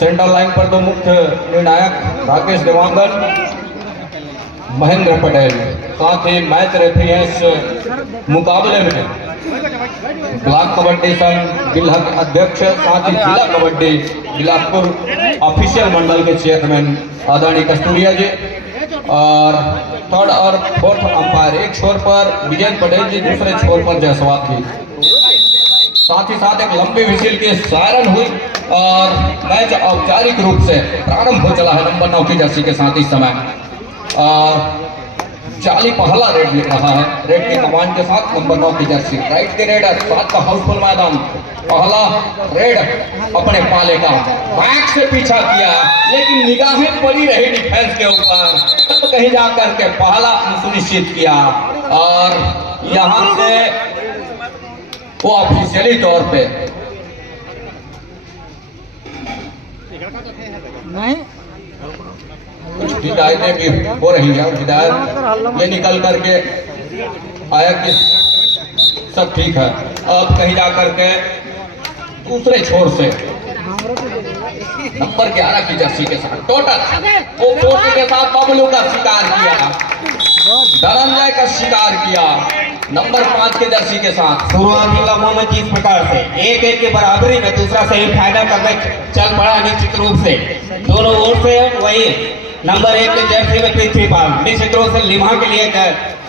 Centre line पर दो मुख्य निर्णायक राकेश देवांगन, महेंद्र पटेल, साथ ही मैच रेफरी हैं इस मुकाबले में ब्लॉक कबड्डी संघ बिलहक अध्यक्ष, साथ ही जिला कबड्डी बिलासपुर ऑफिशियल मंडल के चेयरमैन आदरणीय कस्तूरिया जी, और थर्ड और फोर्थ अंपायर, एक छोर पर विजय पटेल जी, दूसरे छोर पर जयसवाल जी। साथ ही साथ एक लंबी विसिल की सायरन हुई और मैच औपचारिक रूप से प्रारंभ हो चला है नंबर 9 की जर्सी के साथ इस समय। जाली पहला रेड लिख रहा है, रेड की कमान के साथ नंबर 9 की जर्सी, राइट के रेडर, साथ का हाउसफुल मैदान, पहला रेड अपने पाले का बैक से पीछा किया, लेकिन निगाहें पड़ी रही डिफेंस के ऊपर, तब कहीं जाकर के पहला सुनिश्चित किया और यहां से वो ऑफिशियली तौर पे नहीं कुछ हिदायतें भी हो रही है। हिदायत ये निकल करके आया कि सब ठीक है। अब कहीं जा करके दूसरे छोर से नंबर 11 की जर्सी के साथ टोटल वो कोटी के साथ बबलू का शिकार किया, धनंजय का शिकार किया नंबर 5 के जर्सी के साथ। शुरुआती लम्हों में जिस प्रकार से 1-1 के बराबरी में दूसरा सेमीफाइनल करने चल पड़ा निश्चित रूप से दोनों ओर से, वही नंबर 1 के जर्सी में पृथ्वीपाल निश्चित रूप से लिम्हा के लिए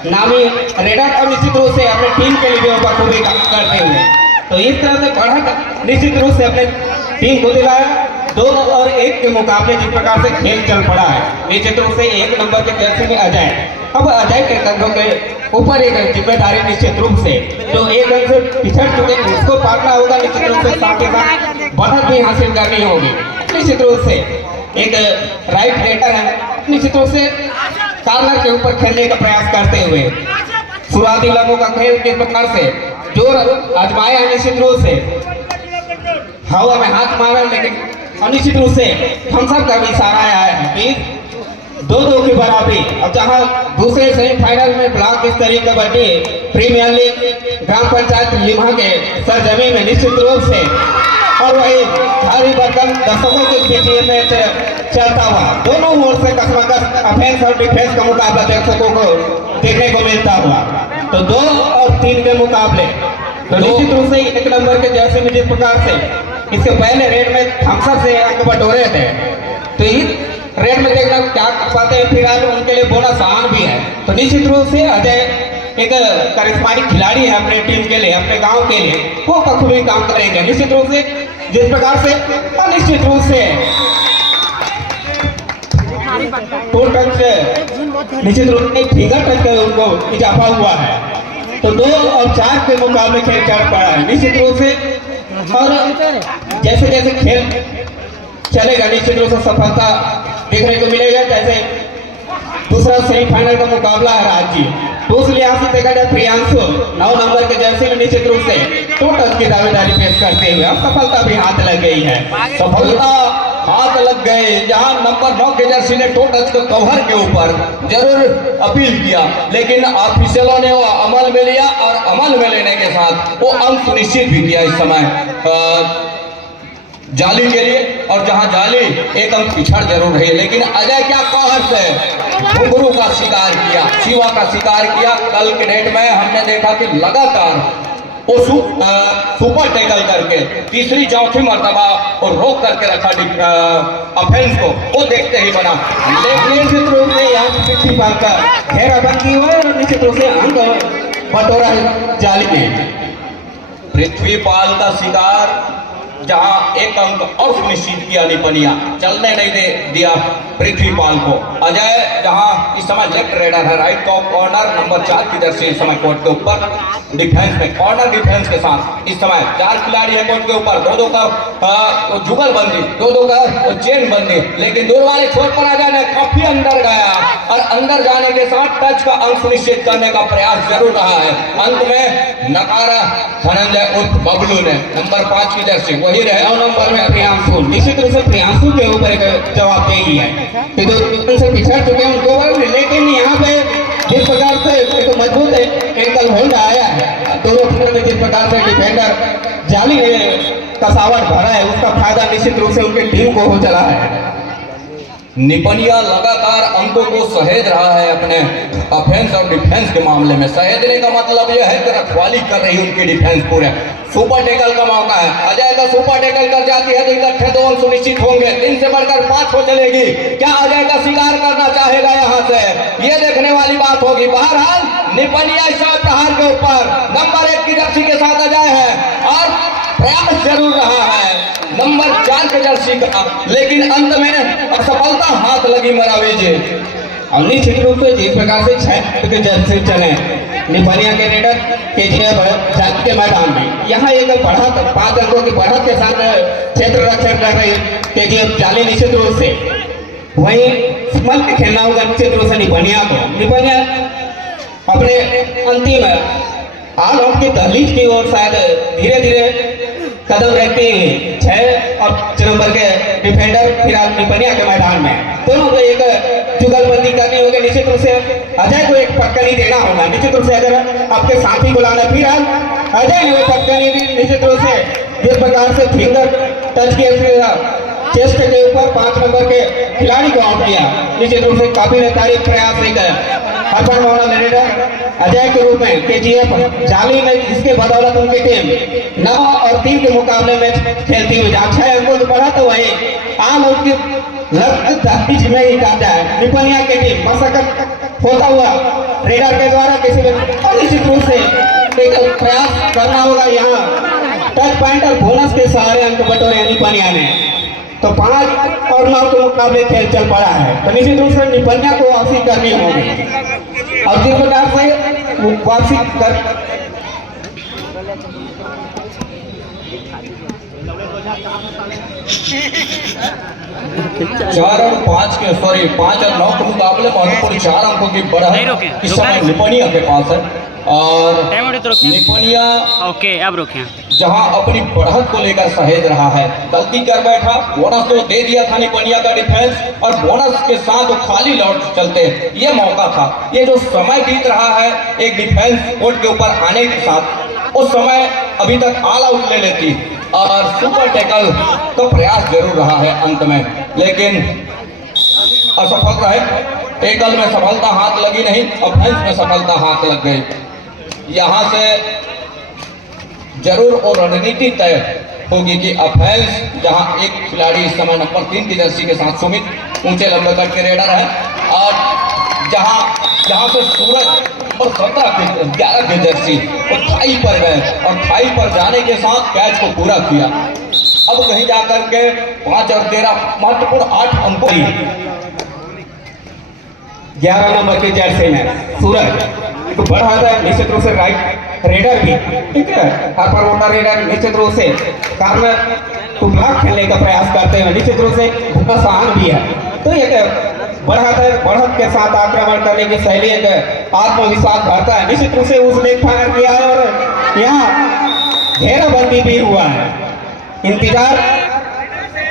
नामी रेडर और निश्चित रूप से अपने टीम के लिए बखूबी काम करते हुए, तो इस तरह से बढ़त निश्चित रूप से अपने टीम को दिलाया। 2 और 1 के मुकाबले जिस प्रकार से खेल चल पड़ा है, निश्चित रूप से 1 नंबर के जर्सी में अजय, अब अजय के कंधों के ऊपर एक जिम्मेदारी निश्चित रूप से जो एक रन से पिछड़ चुके उसको पाटना होगा, निश्चित रूप से साथ ही साथ बढ़त भी हासिल करनी होगी। निश्चित रूप से एक राइट रेडर है, निश्चित रूप से कॉर्नर के ऊपर खेलने का प्रयास करते हुए शुरुआती लम्हों का खेल किस प्रकार से जोर आजमाया है, निश्चित रूप से हवा में हाथ मारा, लेकिन निश्चित रूप से हम सब का भी इशारा आया है कि 2-2 की बराबरी। अब जहां दूसरे सेमीफाइनल में ब्लॉक स्तरीय कबड्डी प्रीमियर लीग ग्राम पंचायत लिम्हा के सरजमी में निश्चित रूप से और वही भारी भरकम दर्शकों के बीच में चलता हुआ दोनों ओर से कसमकस ऑफेंस और डिफेंस का मुकाबला दर्शकों को देखने को मिलता हुआ, तो 2 और 3 के मुकाबले तो निश्चित रूप से 1 नंबर के जर्सी में जिस प्रकार से इसके पहले रेड में थम्सअप से अंक बटोरे थे, तो इस रेड में देखना क्या पाते हैं, फिलहाल उनके लिए बोनस आन भी है। तो निश्चित रूप से अजय एक करिश्माटिक खिलाड़ी है अपने टीम के लिए, अपने गांव के लिए, वो बखूबी काम करेंगे निश्चित रूप से जिस प्रकार से, और निश्चित रूप से टोल टच से निश्चित रूप से फिगर टच का उनको इजाफा हुआ है, तो 2 और 4 के मुकाबले खेल चल पड़ा है निश्चित रूप से। और जैसे जैसे खेल चलेगा निश्चित रूप से सफलता देखने को मिलेगा। जैसे दूसरा सेमीफाइनल का मुकाबला है राज्य, तो उस लिहाज से देखा जाए प्रियांशु 9 नंबर के जर्सी में निश्चित रूप से टोटल की दावेदारी पेश करते हुए अब सफलता भी हाथ लग गई है, सफलता हाथ लग गए। जहां नंबर 9 के जर्सी ने टोटल को कवर के ऊपर जरूर अपील किया, लेकिन ऑफिशियलों ने वो अमल में लिया और अमल में लेने के साथ वो अंक सुनिश्चित भी किया इस समय जाली के लिए, और जहां जाली एक अंक पिछड़ जरूर रही, लेकिन अजय क्या कहर से घुंघरू का शिकार किया, शिवा का शिकार किया। कल के डेट में हमने देखा कि लगातार वो सुपर टैकल करके तीसरी चौथी मर्तबा और रोक करके रखा ऑफेंस को, वो देखते ही बना। लेकिन निश्चित रूप से यहाँ पिछली बार का घेराबंदी हुआ और निश्चित रूप से अंक बटोरा जाली में पृथ्वीपाल का शिकार, जहां एक अंक और सुनिश्चित किया निपनिया, चलने नहीं दे दिया पृथ्वीपाल को। अजय जहां इस समय लेफ्ट रेडर है, राइट कॉर्नर नंबर 4 की दर्शी इस समय कोर्ट के ऊपर डिफेंस में, कॉर्नर डिफेंस के साथ इस समय 4 खिलाड़ी है कोर्ट के ऊपर, 2-2 का जुगलबंदी, 2-2 का चेन बंदी, लेकिन दूर वाले छोर पर अजय ने काफी अंदर गया और अंदर जाने के साथ टच का अंक सुनिश्चित करने का प्रयास जरूर रहा है। अंत में नकारा धनंजय उर्फ बबलू ने नंबर 5 की दर्शी, वही रहे 9 नंबर में प्रियांशु। निश्चित रूप से प्रियांशु के ऊपर एक जवाब देगी है कि जो से पिछड़ चुके हैं उनको, लेकिन यहाँ पे जिस प्रकार से एक मजबूत एंकल होल्ड आया है दोनों में, जिस प्रकार से डिफेंडर जाली कसावट भरा है, उसका फायदा निश्चित रूप से उनकी टीम को हो चला है। निपनिया लगातार अंकों को सहेज रहा है अपने ऑफेंस और डिफेंस के मामले में। सहेजने का मतलब यह है कि रखवाली कर रही है उनकी डिफेंस पूरे। सुपर टैकल का मौका है, अजय का सुपर टैकल कर जाती है तो इकट्ठे 2 अंक सुनिश्चित होंगे, 3 से बढ़कर 5 हो चलेगी। क्या अजय का शिकार करना चाहेगा यहाँ से, ये देखने वाली बात होगी। बहरहाल निपनिया इस प्रहार के ऊपर नंबर 1 की जर्सी के साथ अजय है और प्रयास जरूर रहा है नंबर 4 के जर्सी का, लेकिन अंत में असफलता हाथ लगी मरावी जी। और निश्चित रूप से जिस प्रकार से 6 के जर्सी चले निपनिया के रेडर KGF जाति के मैदान में, यहाँ एक बढ़त 5 अंकों की बढ़त के साथ क्षेत्र रक्षण कर रही KGF जाली निश्चित रूप से। वहीं स्मल के खेलना होगा निश्चित रूप से निपनिया को। निपनिया अपने अंतिम ऑल आउट की दहलीज की ओर शायद धीरे धीरे कदम रखते हैं। 6 और 6 नंबर के डिफेंडर फिलहाल निपनिया के मैदान में, दोनों को एक जुगलबंदी करनी होगी। निश्चित रूप से अजय को एक पटकनी देना होगा। निश्चित रूप से अगर आपके साथी को लाना, फिलहाल अजय ने वो पटकनी दी निश्चित रूप से जिस प्रकार से फिंगर टच किया चेस्ट के ऊपर 5 नंबर के खिलाड़ी को आउट किया। निश्चित रूप से काफी तारीफ प्रयास नहीं कर अर्पण मोहन रेडर अजय के रूप में KGF जाली में, इसके बदौलत उनकी टीम 9 और 3 के मुकाबले में खेलती हुई 6 अंकों से बढ़ा तो वही आम उनकी दहलीज में ही जाता है। निपनिया की टीम मशक्कत होता हुआ रेडर के द्वारा किसी निश्चित रूप से एक प्रयास करना होगा। यहाँ टच पॉइंट और बोनस के सहारे अंक बटोरे निपनिया ने, तो 5 और 9 के मुकाबले खेल चल पड़ा है, तो निश्चित रूप से निपनिया को वापसी करनी होगी। और जिस प्रकार से वापसी कर 4 और 5 के 5 और 9 के मुकाबले महत्वपूर्ण 4 अंकों की बढ़त इस समय निपनिया के पास है। और निपनिया ओके अब रोके जहां अपनी बढ़त को लेकर सहेज रहा है, गलती कर बैठा, बोनस तो दे दिया था निपनिया का डिफेंस और बोनस के साथ वो खाली लौट चलते, ये मौका था। ये जो समय बीत रहा है एक डिफेंस कोर्ट के ऊपर आने के साथ, उस समय अभी तक ऑल आउट ले लेती और सुपर टैकल का प्रयास जरूर रहा है अंत में, लेकिन असफल रहे। टैकल में सफलता हाथ लगी नहीं, ऑफेंस में सफलता हाथ लग गई। यहाँ से जरूर और रणनीति तय होगी कि ऑफेंस जहाँ एक खिलाड़ी इस समय नंबर 3 की जर्सी के साथ सुमित ऊंचे लंबे कट के रेडर है, और जहाँ से सूरज और 11 की जर्सी वो थाई पर गए और थाई पर जाने के साथ कैच को पूरा किया। अब कहीं जाकर के 5 और 13 महत्वपूर्ण 8 अंकों 11 नंबर के जर्सी में सूरज तो बढ़ा है निश्चित रूप से राइट रेडर भी, ठीक है, हर वोटर रेडर निश्चित रूप से कारण तो ब्लॉक खेलने का प्रयास करते हैं, निश्चित रूप से भूखा आसान भी है। तो एक बढ़त के साथ आक्रमण करने की शैली एक आत्मविश्वास बढ़ता है। निश्चित रूप से उसने फायर किया है और यहाँ घेराबंदी भी हुआ है। इंतजार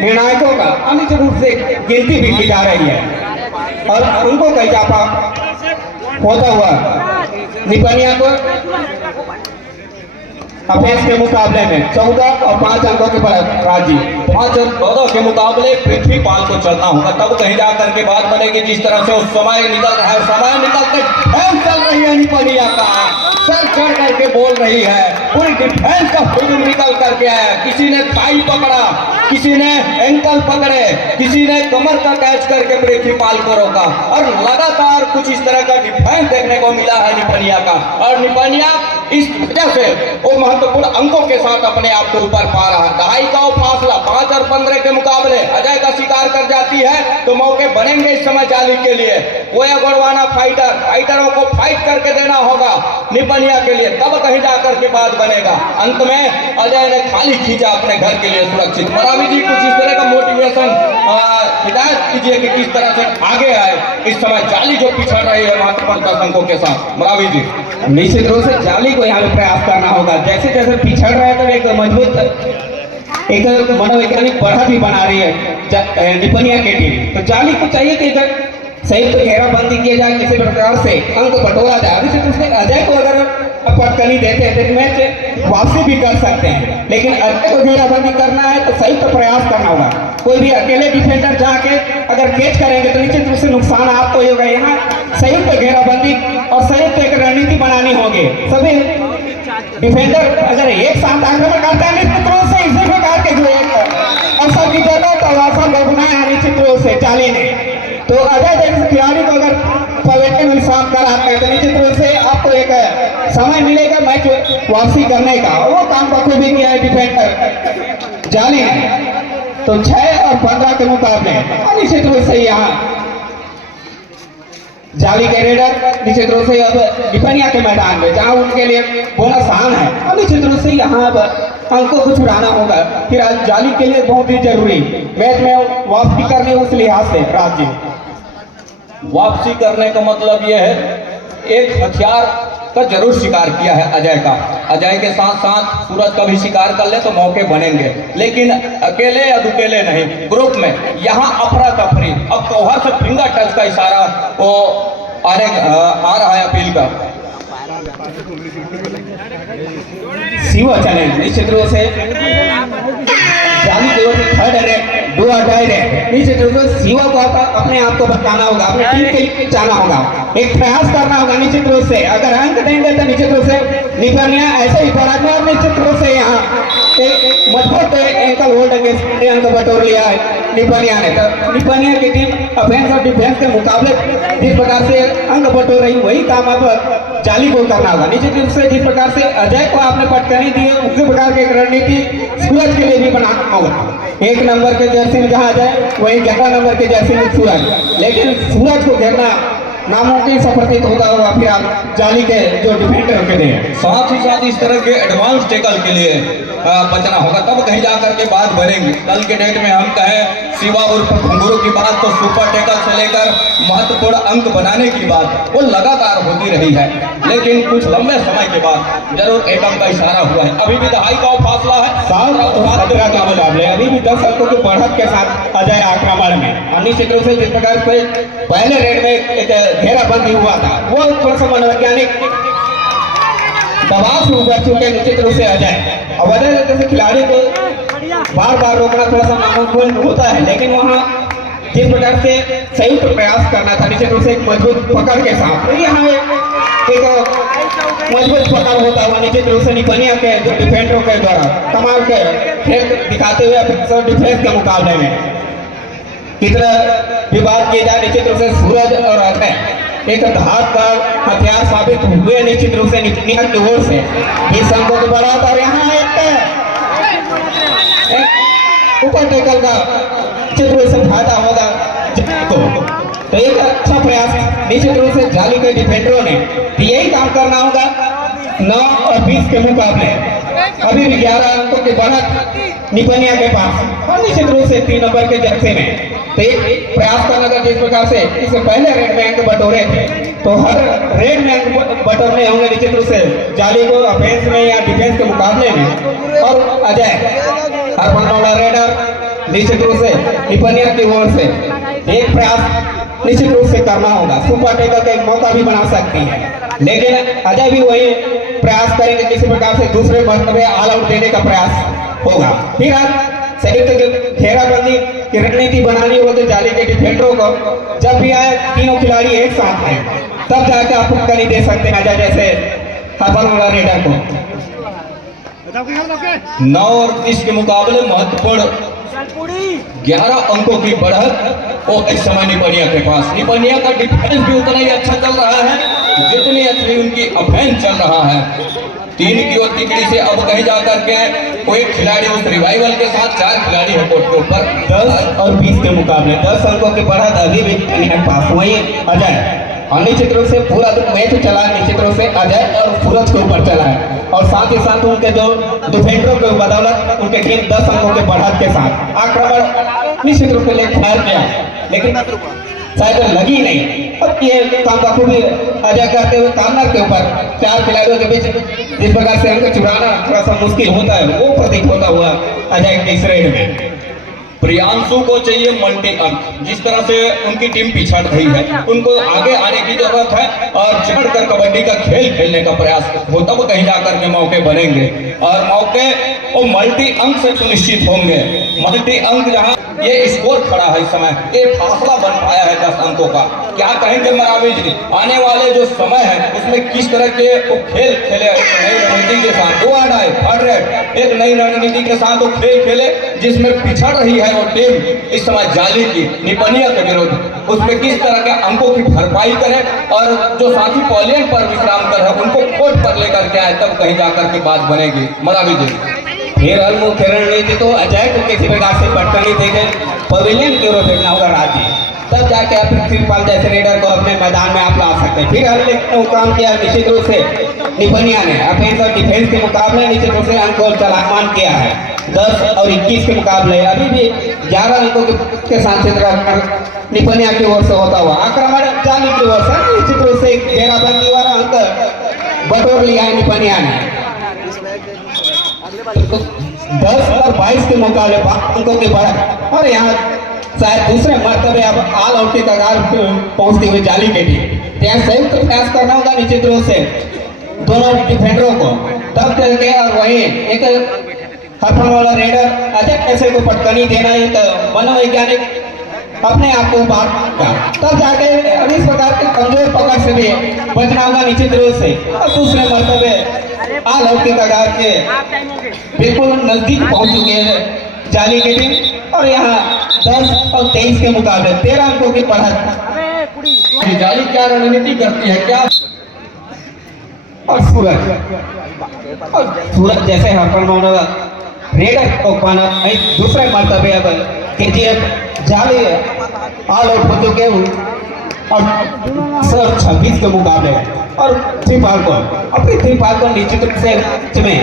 निर्णायकों का निश्चित रूप से गिनती भी की जा रही है और उनको का इजाफा होता हुआ निपनिया को ऑफेंस के मुकाबले में 14 और 5 अंकों के बढ़त राजी 5 और 14 के मुकाबले पृथ्वीपाल को चलना होगा, तब कहीं जाकर के बात बनेगी। जिस तरह से उस समय निकल रहा है, समय निकलते डिफेंस चल रही है निपनिया का, सर चढ़ करके बोल रही है, पूरी डिफेंस का हुजूम निकल करके आया। किसी ने टाई पकड़ा, किसी ने एंकल पकड़े, किसी ने कमर का कैच करके पृथ्वीपाल को रोका और लगातार कुछ इस तरह का डिफेंस देखने को मिला है निपनिया का। और निपनिया इस वजह से वो महत्वपूर्ण अंकों के साथ अपने आप को ऊपर पा रहा है। दहाई का फासला 5 और 15 के मुकाबले अजय का शिकार कर जाती है तो मौके बनेंगे इस समय जाली के लिए। वो गोड़वाना फाइटरों को फाइट करके देना होगा निपनिया के लिए, तब कहीं जाकर के बात बनेगा। अंत में अजय ने खाली खींचा अपने घर के लिए सुरक्षित। मरावी जी कुछ इस तरह का मोटिवेशन हिदायत कीजिए कि किस तरह से आगे आए इस समय जाली जो पिछड़ रही है महत्वपूर्ण 10 अंकों के साथ। मरावी जी निश्चित रूप से जाली को यहाँ पे प्रयास करना होगा, जैसे जैसे पिछड़ रहा है तो एक मजबूत एक मनोवैज्ञानिक बढ़त भी बना रही है निपनिया की टीम। तो जाली को चाहिए कि सही तो घेराबंदी किया जाए, किसी प्रकार से अंक बटोरा जाए। निश्चित रूप से अजय को अगर पटकनी देते हैं तो मैच वापसी भी कर सकते हैं। लेकिन अजय को घेराबंदी करना है तो संयुक्त प्रयास करना होगा। कोई भी अकेले डिफेंडर जाके अगर कैच करेंगे तो निश्चित रूप से नुकसान आपको होगा। यहाँ संयुक्त घेराबंदी और संयुक्त एक रणनीति बनानी होगी। सभी डिफेंडर अगर एक साथ आक्रमण करते हैं निश्चित रूप से इसी प्रकार के जो एक अवसर की जरूरत और अवसर बनाया निश्चित रूप से चाली ने, तो अजय जैसे खिलाड़ी को अगर पवेटे में विश्राम कराते हैं तो निश्चित रूप से आपको एक समय मिलेगा मैच वापसी करने का। वो काम बखूबी किया है डिफेंडर जाली ने। तो 6 और 15 के मुकाबले निश्चित रूप से यहाँ जाली के रेडर निश्चित रूप से अब डिफनिया के मैदान में जहां उनके लिए बोनस आन है और निश्चित रूप से यहाँ अब अंकों को छुड़ाना होगा। फिर आज जाली के लिए बहुत ही जरूरी मैच में वापसी करनी उस लिहाज से राज जी वापसी करने का मतलब यह है एक हथियार का जरूर शिकार किया है अजय का। अजय के साथ साथ सूरज का भी शिकार कर ले तो मौके बनेंगे, लेकिन अकेले या दुकेले नहीं, ग्रुप में। यहाँ अफरा तफरी, अब कौहर से फिंगर टच का इशारा वो आ रहा है अपील का। सीवा चैलेंज निश्चित रूप से जाली की ओर से थर्ड डायरेक्ट दो डायरेक्ट निश्चित रूप से सीवा को अपने आप को बताना होगा, अपने टीम के लिए जाना होगा, एक प्रयास करना होगा निश्चित रूप से। अगर अंक देंगे तो निश्चित रूप से निपनिया ऐसे ही पड़ा और निश्चित रूप से यहाँ एक मजबूत एंकल होल्ड अगेंस्ट अंक बटोर लिया है निपनिया ने। तो निपनिया की टीम ऑफेंस और डिफेंस के मुकाबले जिस प्रकार से अंक बटोर रही वही काम अब जाली को करना होगा निश्चित रूप से। जिस प्रकार से अजय को आपने पटकनी दी है उसी प्रकार की एक रणनीति सूरज के लिए भी बनाना होगा। 1 नंबर के जर्सी में जहाँ जाए वही 11 नंबर के जर्सी में सूरज, लेकिन सूरज को घेरना नामुमकिन सा प्रतीत होगा हुआ फिर आप जाली के जो डिफेंडर के लिए। साथ ही साथ इस तरह के एडवांस टेकल के लिए बचना होगा, तब कहीं जाकर के बात बढ़ेगी। कल के डेट में हम कहें शिवा उर्फ घुंगरू की बात तो सुपर टेकल से लेकर महत्वपूर्ण अंक बनाने की बात वो लगातार होती रही है, लेकिन कुछ लंबे समय के बाद जरूर एक अंक का इशारा हुआ है। अभी भी दहाई का फासला है, 7 और 17 का मुकाबले अभी भी 10 अंकों की बढ़त के साथ अजय आक्रमण में। और निश्चित रूप से जिस प्रकार से पहले रेड में एक घेराबंदी हुआ था वो थोड़ा सा मनोवैज्ञानिक दबाव से उभर चुके निश्चित रूप से अजय। और अजय जैसे खिलाड़ी को बार बार रोकना थोड़ा सा नामुमकिन होता है, लेकिन वहाँ जिस प्रकार से संयुक्त प्रयास करना था निश्चित रूप से एक मजबूत पकड़ के साथ, तो यहाँ एक मजबूत पकड़ होता हुआ निश्चित रूप से निपनिया के जो डिफेंडरों के द्वारा कमाल के खेल दिखाते हुए डिफेंस के मुकाबले में कितना विवाद किया जाए निश्चित रूप से सूरज और अजय एक धारदार हथियार साबित हुए निश्चित रूप से निपनिया की ओर से इस अंकों को बढ़ाता। और यहाँ एक ऊपर टेकल का निश्चित रूप से फायदा होगा तो एक अच्छा प्रयास निश्चित रूप से जाली के डिफेंडरों ने यही काम करना होगा। 9 और 20 के मुकाबले अभी भी 11 अंकों के बढ़त निपनिया के पास और निश्चित रूप से 3 नंबर के जर्सी में। तो एक प्रयास करना था जिस प्रकार से इससे पहले रेड में अंक बटोरे थे तो हर रेड में अंक बटोरने होंगे निश्चित रूप से जाली को ऑफेंस में या डिफेंस के मुकाबले में। और अजय हर वाला रेडर निश्चित रूप से निपनिया की ओर से एक प्रयास निश्चित रूप से करना होगा। सुपर टेकल का एक मौका भी बना सकती है, लेकिन अजय भी वही प्रयास करेंगे किसी प्रकार से दूसरे मरतबे ऑल आउट देने का प्रयास होगा। फिर संयुक्त घेराबंदी की रणनीति बनानी होगी जाली के डिफेंडरों को। जब भी आए तीनों खिलाड़ी एक साथ हैं तब जाकर आप कहीं दे सकते हैं अजय जैसे हरबल वाला रेडर को। 9 और 30 के मुकाबले महत्वपूर्ण 11 अंकों की बढ़त वो इस समय निपनिया के पास। निपनिया का डिफेंस भी उतना ही अच्छा चल रहा है जितनी अच्छी उनकी ऑफेंस चल रहा है। 3 की ओर तिकड़ी से अब कहीं जाकर के कोई खिलाड़ी उस रिवाइवल के साथ 4 खिलाड़ी है कोर्ट के ऊपर। 10 और 20 के मुकाबले 10 अंकों की बढ़त अभी भी निपनिया के पास वही अजय। और निश्चित रूप से पूरा मैच चला है निश्चित रूप से अजय और सूरज के ऊपर चला है। और साथ ही साथ उनके जो डिफेंडरों के बदौलत उनके टीम 10 अंकों के बढ़त के साथ आक्रमण निश्चित रूप से ले खैर गया, लेकिन शायद लगी नहीं। अब ये काम बखूबी अजय करते हुए कार्नर के ऊपर 4 खिलाड़ियों के बीच जिस प्रकार से अंक चुराना थोड़ा सा मुश्किल होता है वो प्रतीत होता हुआ अजय के इस रेड में। प्रियांशु को चाहिए मल्टी अंक। जिस तरह से उनकी टीम पिछड़ रही है, उनको आगे आने की जरूरत है और चढ़कर कबड्डी का खेल खेलने का प्रयास हो, तब कहीं जाकर के मौके बनेंगे और मौके वो मल्टी अंक से सुनिश्चित होंगे। मल्टी अंक जहां ये स्कोर खड़ा है इस समय, ये फासला बन पाया है 10 अंकों का। क्या कहेंगे मरावी जी, आने वाले जो समय है उसमें किस तरह के वो खेल खेले, नई रणनीति के साथ 2 आना है थर्ड रेट, एक नई रणनीति के साथ वो खेल खेले जिसमें पिछड़ रही है वो टीम इस समय जाली की निपनिया के विरुद्ध, उसमें किस तरह के अंकों की भरपाई करे और जो साथी पॉलियन पर विश्राम कर है उनको कोर्ट पर लेकर के आए, तब कहीं जाकर के बात बनेगी। मरावी जी फिर मुख्य रणनीति तो अजय को किसी प्रकार से पटकनी देंगे, पवेलियन की ओर फेंकना होगा राजी, तब जाके आप पृथ्वीपाल जैसे रेडर को अपने मैदान में आप ला सकते हैं। फिर हर ने काम किया निश्चित रूप से निपनिया ने ऑफेंस और डिफेंस के मुकाबले निश्चित रूप से अंक और चलामान किया है। 10 और 21 के मुकाबले अभी भी 11 अंकों के साथ निपनिया की ओर से होता हुआ आक्रमण जाली की ओर से निश्चित रूप से 13 वाला अंक बटोर लिया है निपनिया ने। 10 और 22 के मुकाबले 5 अंकों के बढ़ा और यहाँ शायद दूसरे मर्तबे अब ऑल आउट के कगार पहुंचती हुई जाली के टीम, यहाँ संयुक्त प्रयास करना होगा निश्चित रूप से दोनों डिफेंडरों को, तब करके और वही एक हरफन वाला रेडर अजय कैसे को पटकनी देना, एक मनोवैज्ञानिक अपने आप को बांटना, तब जाके इस प्रकार के कमजोर पकड़ से भी बचना होगा निश्चित रूप से। और दूसरे मर्तबे ऑल आउट के कगार के बिल्कुल नजदीक पहुंच चुके हैं जाली की टीम और यहाँ 10 और 23 के मुकाबले 13 अंकों की बढ़त। जाली क्या रणनीति करती है क्या? और सूरज जैसे हरफन रेडर को पाना दूसरे मर्तबे अब केजीएफ जाली ऑल आउट हो चुके और 26 के मुकाबले और पृथ्वीपाल को निश्चित रूप से में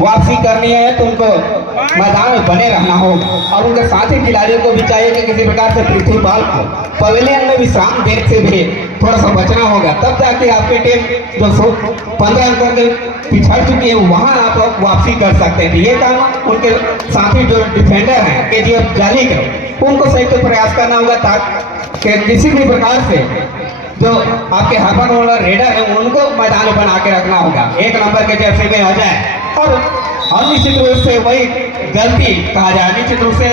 वापसी करनी है तो उनको मैदान में बने रहना होगा और उनके साथी खिलाड़ियों को भी चाहिए कि किसी प्रकार से पृथ्वीपाल को पवेलियन में विश्राम देने से भी थोड़ा सा बचना होगा, तब जाके आपकी टीम जो 15 अंकों के पिछड़ चुकी है वहां आप वापसी कर सकते हैं। ये काम उनके साथी जो डिफेंडर हैं केजीएफ जाली के, उनको संयुक्त प्रयास करना होगा ताकि किसी भी प्रकार से जो आपके हरफन वाला रेडर है उनको मैदान में बना के रखना होगा। 1 नंबर के जर्सी में आ जाए और निश्चित रूप से वही गलती कहा जाए निश्चित रूप से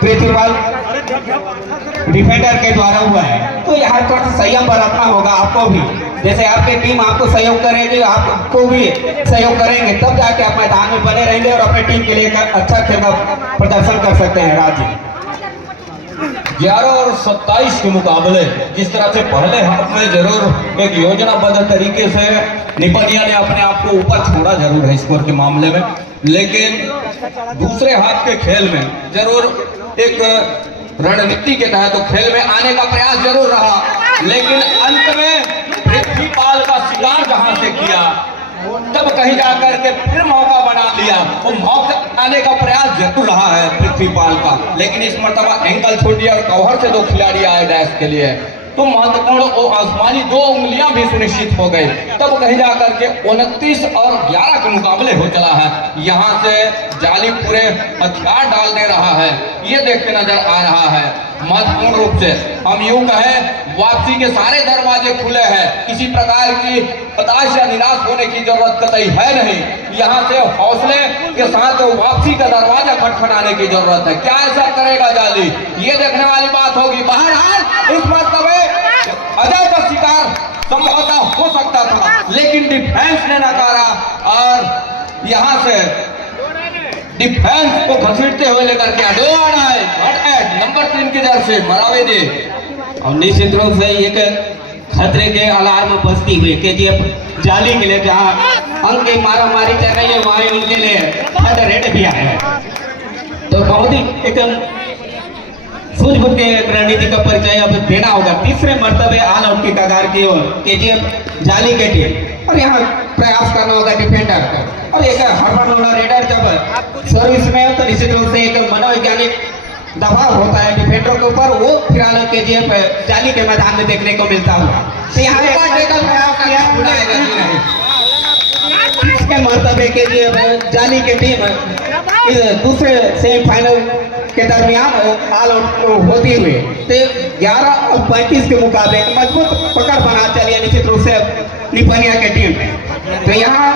पृथ्वीपाल डिफेंडर के द्वारा हुआ है, तो यहाँ थोड़ा सा संयम बरतना होगा आपको भी, जैसे आपकी टीम आपको सहयोग करेगी आपको भी सहयोग करेंगे, तब जाके आप मैदान में बने रहेंगे और अपनी टीम के लिए अच्छा खेल का प्रदर्शन कर सकते हैं। राजी 11 और 27 के मुकाबले जिस तरह से पहले हाफ में जरूर एक योजनाबद्ध तरीके से निपनिया ने अपने आप को ऊपर छोड़ा जरूर है स्कोर के मामले में, लेकिन दूसरे हाफ के खेल में जरूर एक रणनीति के तहत तो खेल में आने का प्रयास जरूर रहा, लेकिन अंत में पृथ्वीपाल का शिकार जहां से किया तब कहीं जाकर के फिर मौका बना लिया। वो मौका आने का प्रयास जरूर रहा है पृथ्वीपाल का, लेकिन इस मर्तबा एंकल छूटी और कवर से 2 खिलाड़ी आए डैश के लिए, तो महत्वपूर्ण और आसमानी 2 उंगलियां भी सुनिश्चित हो गई, तब कहीं जाकर के 29 और 11 के मुकाबले हो चला है। यहाँ से जाली पूरे हथियार डाल दे रहा है, ये देखते नजर आ रहा है। महत्वपूर्ण रूप से हम यूं कहें वापसी के सारे दरवाजे खुले हैं, किसी प्रकार की हताश या निराश होने की जरूरत कतई है नहीं। यहाँ से हौसले के साथ वापसी का दरवाजा खटखटाने की जरूरत है। क्या ऐसा करेगा जाली, ये देखने वाली बात होगी। बहरहाल इस मर्तबे अजय का शिकार संभवतः हो सकता था, लेकिन डिफेंस ने नकारा और यहाँ से डिफेंस को घसीटते हुए लेकर के दो आना है नंबर 3 की जर्सी मरावे जी। और निश्चित रूप से एक खतरे के अलार्म बजती हुई केजीएफ जाली के लिए जहां अंक की मारा मारी चल रही है वहां उनके लिए थर्ड रेड भी आया है, तो बहुत ही एक सूझबूझ के रणनीति का परिचय अब देना होगा। तीसरे मर्तबे ऑल आउट की कगार की ओर केजीएफ जाली के टीम और यहाँ प्रयास करना होगा डिफेंडर को, और एक हरफन वाला रेडर जब सर्विस में हो तो निश्चित रूप से एक मनोवैज्ञानिक दबाव होता है डिफेंडर के ऊपर, वो फिलहाल केजीएफ जाली के मैदान में देखने को मिलता हुआ। तो यहाँ इसके मर्तबे केजीएफ जाली की टीम दूसरे सेमीफाइनल के दरमियान ऑल आउट होते हुए तो 11 और 35 के मुकाबले मजबूत पकड़ बना चली है निश्चित रूप से निपनिया के टीम। तो यहाँ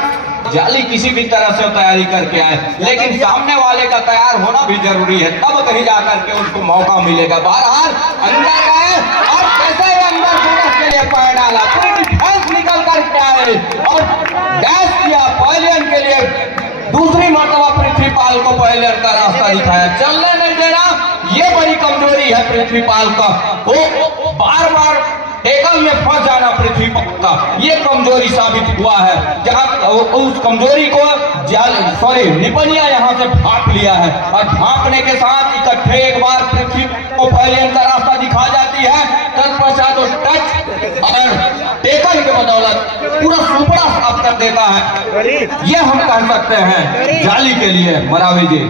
जाली किसी भी तरह से तैयारी करके आए, लेकिन सामने वाले का तैयार होना भी जरूरी है, तब कहीं जाकर के उसको मौका मिलेगा। बहरहाल अंदर गए और कैसे ही अंदर बोनस के लिए पैर डाला, पूरी डिफेंस निकल करके आए और डैश किया पहलियन के लिए। दूसरी मर्तबा पृथ्वीपाल को पहलियन का रास्ता दिखाया, चलने नहीं देना, ये बड़ी कमजोरी है पृथ्वीपाल का। वो बार बार टेकल में फंस जाना पृथ्वीपाल का ये कमजोरी साबित हुआ है, जहां उस कमजोरी को निपनिया यहाँ से भाप लिया है और भापने के साथ इकट्ठे एक बार पृथ्वी को पहले का रास्ता दिखा जाती है, तत्पश्चात तो टच और टेकल के बदौलत पूरा सुपड़ा साफ कर देता है। ये हम कह सकते हैं जाली के लिए मरावी जी।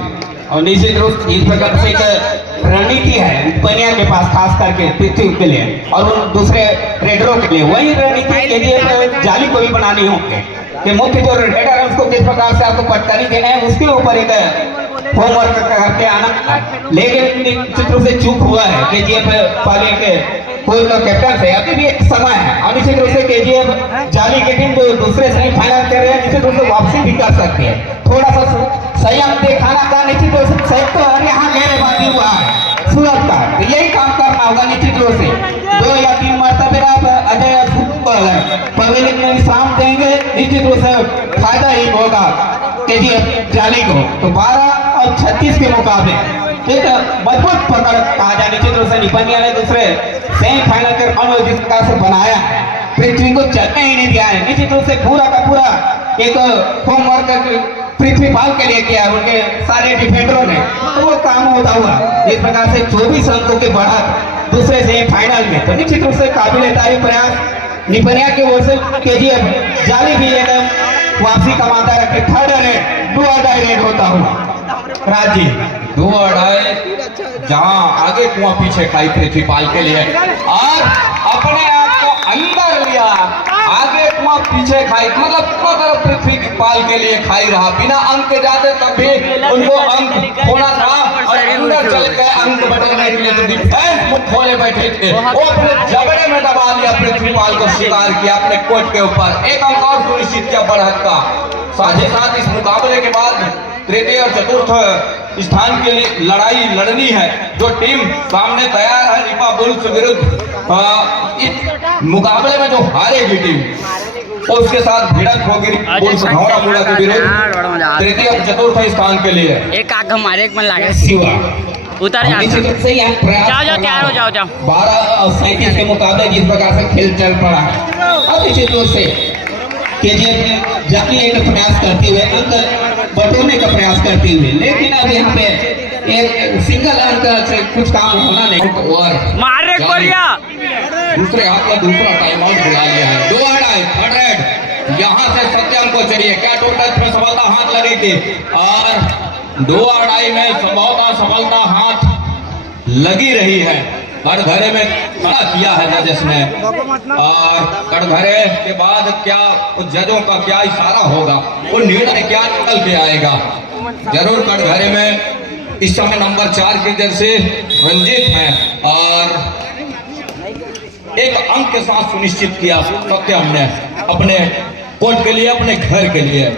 और निश्चित रूप इस प्रकार से एक रणनीति है निपनिया के पास, खास करके पृथ्वी के लिए और उन दूसरे रेडरों के लिए। वही रणनीति के लिए जाली को भी बनानी होगी कि मुख्य जो रेडर है उसको किस प्रकार से आपको पटकारी देना है, उसके ऊपर एक होमवर्क करके आना। लेकिन निश्चित रूप से चूक हुआ है केजीएफ पाले के कोई का कैप्टन से। अभी भी एक समय है और निश्चित रूप से केजीएफ जाली के टीम जो दूसरे सेमीफाइनल कर रहे हैं निश्चित रूप से वापसी भी कर सकती है। थोड़ा सा संयम दिखाना का निश्चित रूप से संयुक्त और यहाँ गेंदबाजी हुआ है सूरत का, तो यही काम करना होगा निश्चित रूप से। 2 या 3 मरतबे आप अजय पवेलियन में विश्राम देंगे, निश्चित रूप से फायदा ही होगा केजीएफ जाली को। तो 12 और 36 के मुकाबले एक मजबूत पकड़ कहा जाए निश्चित रूप से निपनिया ने दूसरे सेमीफाइनल के राउंड जिस प्रकार से बनाया है, पृथ्वी को चलने ही नहीं दिया है। निश्चित रूप से पूरा का पूरा एक होमवर्क पृथ्वीपाल के लिए किया उनके सारे डिफेंडरों ने, तो वो काम होता हुआ इस प्रकार से 24 अंकों के बढ़त दूसरे सेमीफाइनल में। तो निश्चित रूप से काबिल तारीफ प्रयास निपनिया की ओर से केजीएफ जाली भी एकदम वापसी कमाता रखे। थर्ड रेड 2 अढ़ाई रेड होता हुआ राजी 2 अढ़ाई जहां आगे कुआं पीछे खाई पृथ्वीपाल के लिए और अपने आप को अंदर लिया, आगे कुआं पीछे खाई, मतलब तरफ पृथ्वीपाल के लिए खाई रहा। बिना अंक के जाते तब भी उनको अंक होना था और अंदर चल गए अंक बटोरने के लिए। तो डिफेंस मुख खोले बैठे थे, वो अपने जबड़े में दबा लिया, पृथ्वीपाल को शिकार किया अपने कोच के ऊपर, 1 अंक और सुनिश्चित किया बढ़त का। साथ ही साथ इस मुकाबले के बाद तृतीय और चतुर्थ स्थान के लिए लड़ाई लड़नी है। जो टीम सामने तैयार है रिपा बुल्स विरुद्ध इस मुकाबले में जो हारेगी टीम उसके साथ भिड़ंत होगी बुल्स घोड़ामुड़ा के विरुद्ध तृतीय और चतुर्थ स्थान के लिए। एक आग हमारे एक मन लगे शिवा उतर जाओ जाओ तैयार हो जाओ 12 और 37 के मुकाबले जिस प्रकार से खेल चल पड़ा है, अब निश्चित रूप से केजीएफ ने जाली एक प्रयास करते हुए अंक बटोरने का प्रयास करते हुए, लेकिन अब यहाँ पे एक सिंगल अंक से कुछ काम होना नहीं। और मारे कोरिया दूसरे हाथ में दूसरा टाइम आउट बुला लिया है। 2 अढ़ाई थर्ड रेड यहाँ से सत्यम को चलिए, क्या टोटल में सफलता हाथ लगी थी और 2 अढ़ाई में संभवतः सफलता हाथ लगी रही है। कटघरे में खड़ा किया है जजेस ने और कटघरे के बाद क्या उस जजों का क्या इशारा होगा, वो निर्णय क्या निकल के आएगा। जरूर कटघरे में इस समय नंबर 4 के जर्सी रंजीत हैं और 1 अंक के साथ सुनिश्चित किया सत्यम ने अपने कोर्ट के लिए, अपने घर के लिए।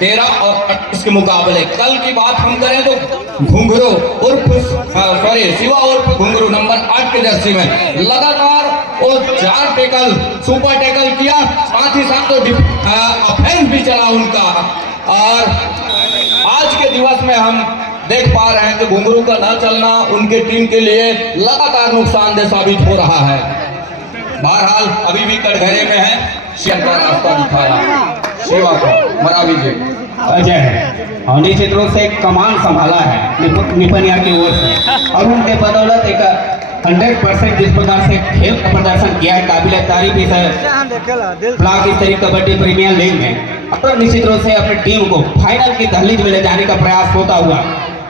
13 और 28 के मुकाबले कल की बात हम करें तो घुंघरू उर्फ शिवा उर्फ घुंघरू नंबर 8 के जर्सी में लगातार वो 4 टैकल सुपर टैकल किया, साथ ही साथ तो ऑफेंस भी चला उनका। और आज के दिवस में हम देख पा रहे हैं कि घुंघरू का न चलना उनके टीम के लिए लगातार नुकसानदेह साबित हो रहा है। बहरहाल अभी भी कटघरे में है, शिवा का रास्ता दिखाया शिवा को मरावी जी अजय और निश्चित रूप से कमान संभाला है निपनिया की ओर से और उनके बदौलत एक 100% जिस प्रकार से खेल का प्रदर्शन किया है काबिल तारीफ इस ब्लॉक स्तरीय कबड्डी प्रीमियर लीग में। अब निश्चित रूप से अपनी टीम को फाइनल की दहलीज में ले जाने का प्रयास होता हुआ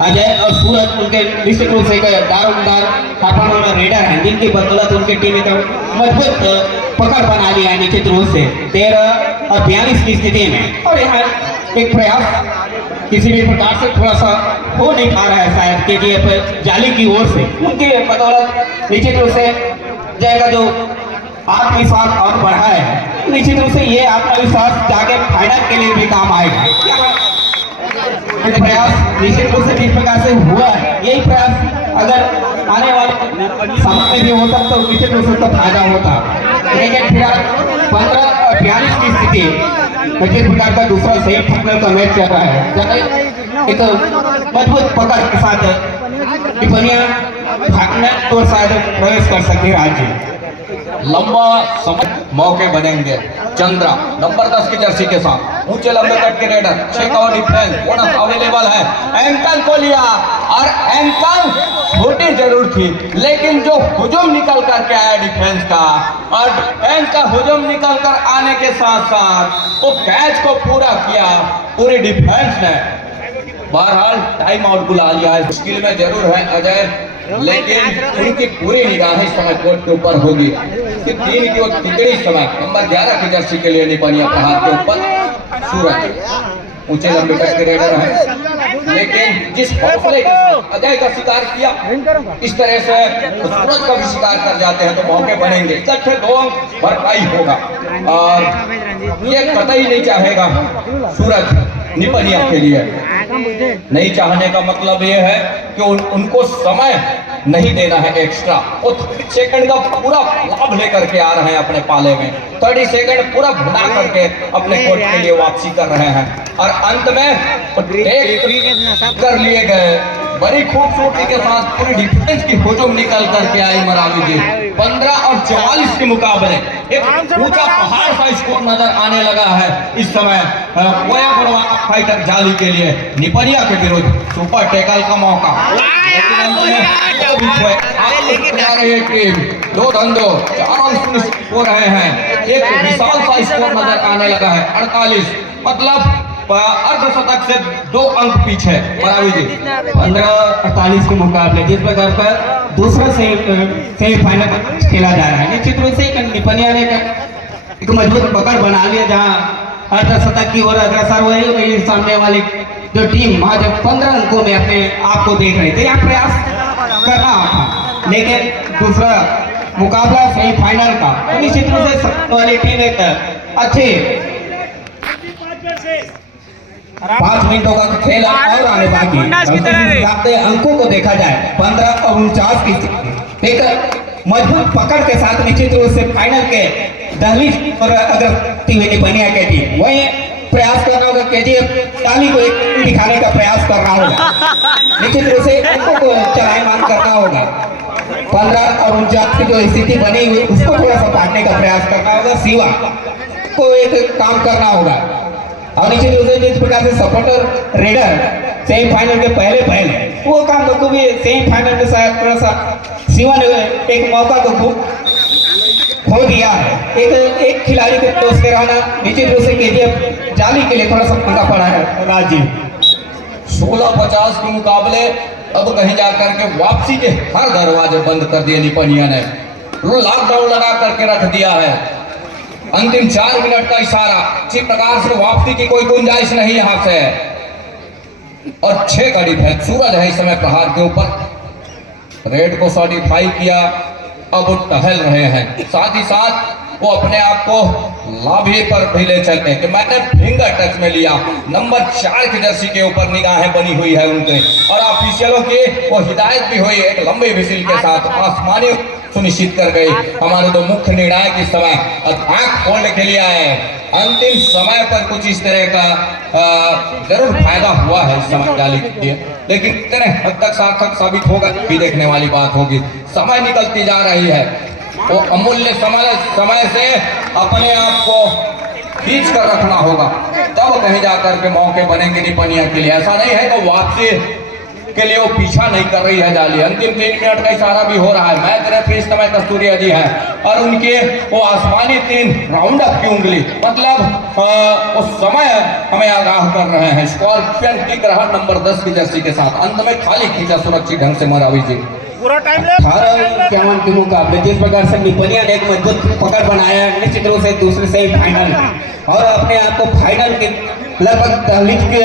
अजय और सूरज उनके निश्चित रूप से दारोमदार रेडर हैं जिनकी बदौलत उनकी टीम एक मजबूत पकड़ बना लिया है निश्चित रूप से 13 और 42 की स्थिति में। और यहाँ एक प्रयास किसी भी प्रकार से थोड़ा सा हो नहीं पा रहा है शायद केजीएफ जाली की ओर से, उनके बदौलत निश्चित रूप से जय का जो आत्मविश्वास और बढ़ा है, निश्चित रूप से ये आत्मविश्वास जाके फाइनल के लिए भी काम आएगा। प्रयास निश्चित रूप से जिस प्रकार से हुआ है, यही प्रयास अगर आने वाले समय में भी होता तो निश्चित रूप से उसका फायदा होता। लेकिन फिलहाल 15-42 की स्थिति जिस प्रकार का दूसरा सेमीफाइनल का मैच चल रहा है, जब एक मजबूत पकड़ के साथ टिप्पणियां फाइनल और शायद प्रवेश कर सकती राज्य। लंबा समय मौके बनेंगे। चंद्रा नंबर 10 की जर्सी के साथ ऊंचे लंबे कट के रेडर, 6 का डिफेंस बोनस अवेलेबल है। एंकल को लिया और एंकल छोटी जरूर थी, लेकिन जो हुजूम निकल करके आया डिफेंस का, और डिफेंस का हुजूम निकल कर आने के साथ साथ वो कैच को पूरा किया पूरी डिफेंस ने। बहरहाल टाइम आउट बुला लिया है, मुश्किल में जरूर है अजय, लेकिन उनकी पूरी निगाह इस समय कोर्ट के ऊपर होगी कि 3 की और तिकड़ी समय नंबर 11 की जर्सी के लिए निपनिया प्रहार के ऊपर सूरज ऊंचे लंबे कट के रेडर है, लेकिन जिस हौसले के साथ अजय का शिकार किया, इस तरह से सूरज का भी शिकार कर जाते हैं तो मौके बनेंगे। इकट्ठे 2 अंक भरपाई होगा और ये कतई नहीं चाहेगा सूरज निपनिया के लिए। नहीं चाहने का मतलब ये है कि उनको समय नहीं देना है एक्स्ट्रा। वो 30 सेकंड का पूरा लाभ लेकर के आ रहे हैं अपने पाले में, 30 सेकंड पूरा भुना करके अपने कोर्ट के लिए वापसी कर रहे हैं और अंत में एक कर लिए गए। बड़ी खूबसूरती के साथ पूरी डिफेंस की हुजूम निकल करके आई मरावी जी। 15 और 44 के मुकाबले एक ऊंचा पहाड़ सा स्कोर नजर आने लगा है इस समय फाइटर जाली के लिए। निपनिया के विरुद्ध सुपर टैकल का मौका, दो धंधो 4 अंक हो रहे हैं। एक विशाल सा स्कोर नजर आने लगा है 48, मतलब अर्धशतक से 2 अंक पीछे मरावी जी। 15-48 के मुकाबले जिस प्रकार का दूसरा सेमीफाइनल खेला जा रहा है, निश्चित रूप से निपनिया ने एक मजबूत पकड़ बना लिया, जहां अर्धशतक की ओर अग्रसर हुए। सामने वाली जो टीम आज 15 अंकों में अपने आप को देख रही थी, यहाँ प्रयास करना था, लेकिन दूसरा मुकाबला सेमीफाइनल का, तो निश्चित रूप से वाली टीम एक अच्छे 5 मिनटों का खेल और आने बाकी। अंकों को देखा जाए 15 और 49 की एक मजबूत पकड़ के साथ निश्चित रूप से फाइनल के दहलीज पर अग्रसर हुई निपनिया की टीम। वही प्रयास करना होगा केजीएफ ताली को एक दिखाने का प्रयास करना होगा, निश्चित रूप से अंकों को चलायमान करना होगा। 15 और 49 की जो स्थिति बनी हुई उसको थोड़ा सा पाटने का प्रयास करना होगा। शिवा को एक काम करना होगा और निश्चित रूप से जिस प्रकार से सपोर्टर रेडर सेमीफाइनल के पहले वो काम को भी सेमीफाइनल में शायद थोड़ा सा शिवा ने एक मौका को खो दिया है। एक खिलाड़ी को टॉस के रहना निश्चित रूप से केजीएफ जाली के लिए थोड़ा सा पंगा पड़ा है राजीव। 16-50 के मुकाबले अब कहीं जाकर के वापसी के हर दरवाजे बंद कर दिए निपनिया ने, लॉकडाउन लगा करके रख दिया है। अंतिम 4 मिनट का इशारा, किसी प्रकार से वापसी की कोई गुंजाइश नहीं यहां से। और 6 का डिफेंस सूरज है इस समय प्रहार के ऊपर, रेड को सॉलिडिफाई किया, अब वो टहल रहे हैं। साथ ही साथ वो अपने आप को लाभी पर भी ले चलते हैं कि मैंने फिंगर टच में लिया। नंबर 4 की जर्सी के ऊपर निगाहें बनी हुई है उनके, और ऑफिशियलों की वो हिदायत भी हुई एक लंबे विसिल के साथ आसमानी सुनिश्चित कर गई। हमारे दो मुख्य निर्णायक इस समय आंख खोलने के लिए आए। अंतिम समय पर कुछ इस तरह का जरूर फायदा हुआ है इस समय जाली के लिए, लेकिन कितने हद तक सार्थक साबित होगा भी देखने वाली बात होगी। समय निकलती जा रही है, वो अमूल्य समय से अपने आप को खींच कर रखना होगा, तब कहीं जाकर के मौके बनेंगे निपनिया के लिए। ऐसा नहीं है तो वापसी के लिए वो पीछा नहीं कर रही है जाली। अंतिम 3 मिनट का इशारा भी हो रहा है। मैच रेफरी इस समय कस्तूरिया जी है और उनके वो आसमानी 3 राउंड अप की उंगली, मतलब वो समय हमें आगाह कर रहे हैं। स्कॉर्पियन टिक रहा नंबर 10 की जर्सी के साथ, अंत में खाली खींचा सुरक्षित ढंग से मरावी जी। पूरा टाइम 18 के मुकाबले जिस प्रकार से निपनिया ने एक मजबूत पकड़ बनाया निश्चित रूप से दूसरे सेमीफाइनल और अपने आप को फाइनल के लगभग दहलीज के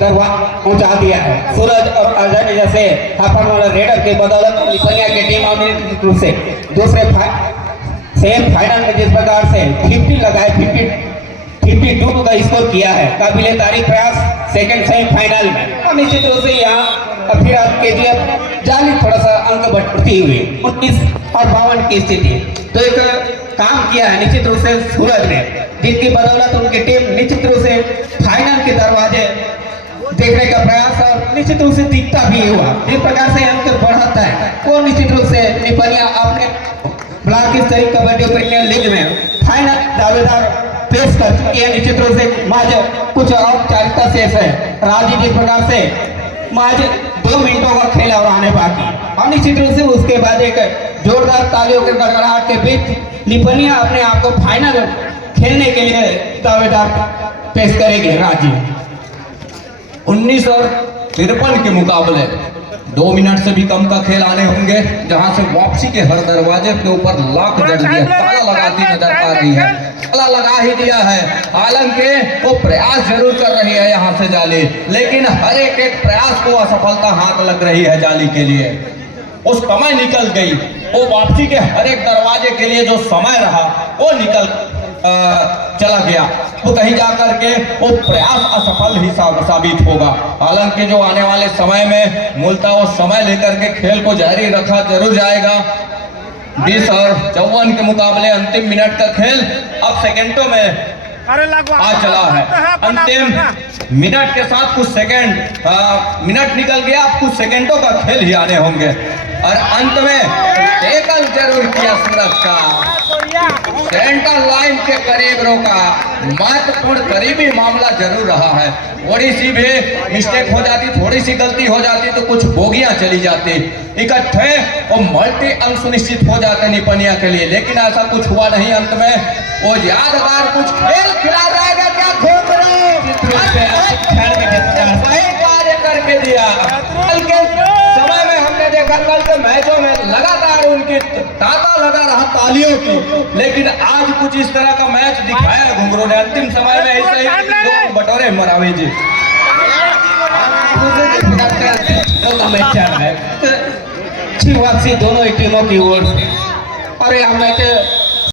दरवाजा पहुंचा दिया है। सूरज और अजय ने जैसे हाफर रेडर के बदौलत लिथुआनिया की टीम अनिवार्य रूप से दूसरे सेम फाइनल में जिस प्रकार से 50 लगाए 52 का स्कोर किया है, काबिले तारीफ प्रयास सेकंड सेमीफाइनल में। और निश्चित रूप से यहाँ फिर आज KGF जाली थोड़ा सा अंक बढ़ती हुई 19 और 52 की स्थिति। तो एक काम किया है निश्चित रूप से सूरज ने, जिसकी बदौलत उनकी टीम निश्चित रूप से फाइनल के दरवाजे देखने का प्रयास और निश्चित रूप से दिखता भी हुआ। जिस प्रकार से अंक बढ़ता है वो निश्चित रूप से निपनिया अपने ब्लॉक स्तरीय कबड्डी प्रीमियर लीग में फाइनल दावेदार पेश कर चुकी है। निश्चित रूप से माज कुछ औपचारिकता शेष है। राजी जिस प्रकार से माज 2 मिनटों का खेल और आने बाकी, और निश्चित रूप से उसके बाद एक जोरदार तालियों के गड़गड़ाहट के बीच लिपनिया अपने आप को फाइनल खेलने के लिए दावेदार पेश करेंगे। राजी 19 और 53 के मुकाबले 2 मिनट से भी कम का खेल आने होंगे, जहां से वापसी के हर दरवाजे के ऊपर लॉक जड़ दिया, ताला लगाती नजर आ रही है। ताला लगा ही दिया है, हालांकि वो प्रयास जरूर कर रही है यहाँ से जाली, लेकिन हर एक प्रयास को असफलता हाथ लग रही है जाली के लिए। उस समय निकल गई, वो वापसी के हर एक दरवाजे के लिए जो समय रहा वो निकल चला गया, वो कहीं जा करके वो प्रयास असफल ही साबित होगा। हालांकि जो आने वाले समय में मूलतः वो समय लेकर के खेल को जारी रखा जरूर जाएगा। 20 और 54 के मुकाबले अंतिम मिनट का खेल अब सेकंडों में आ चला है। अंतिम मिनट के साथ कुछ सेकंड मिनट निकल गया, अब कुछ सेकंडों का खेल ही आने होंगे और अंत में टैकल जरूर किया सूरज का, सेंटर लाइन के करीब रोका। महत्वपूर्ण करीबी मामला जरूर रहा है। थोड़ी सी भी मिस्टेक हो जाती, थोड़ी सी गलती हो जाती तो कुछ बोगियां चली जाती, इकट्ठे और मल्टी अंक सुनिश्चित हो जाते निपनिया के लिए, लेकिन ऐसा कुछ हुआ नहीं। अंत में वो यादगार कुछ खेल खिला जाएगा क्या सही कार्य करके दिया। कल के समय में हमने देखा, कल के मैचों में लगातार उनकी तांता लगा रहा तालियों की, लेकिन आज कुछ इस तरह का मैच दिखाया घुंघरू ने। अंतिम समय में ऐसे ही बटोरे मरावी जी अच्छी वापसी दोनों टीमों की ओर से, और यह मैच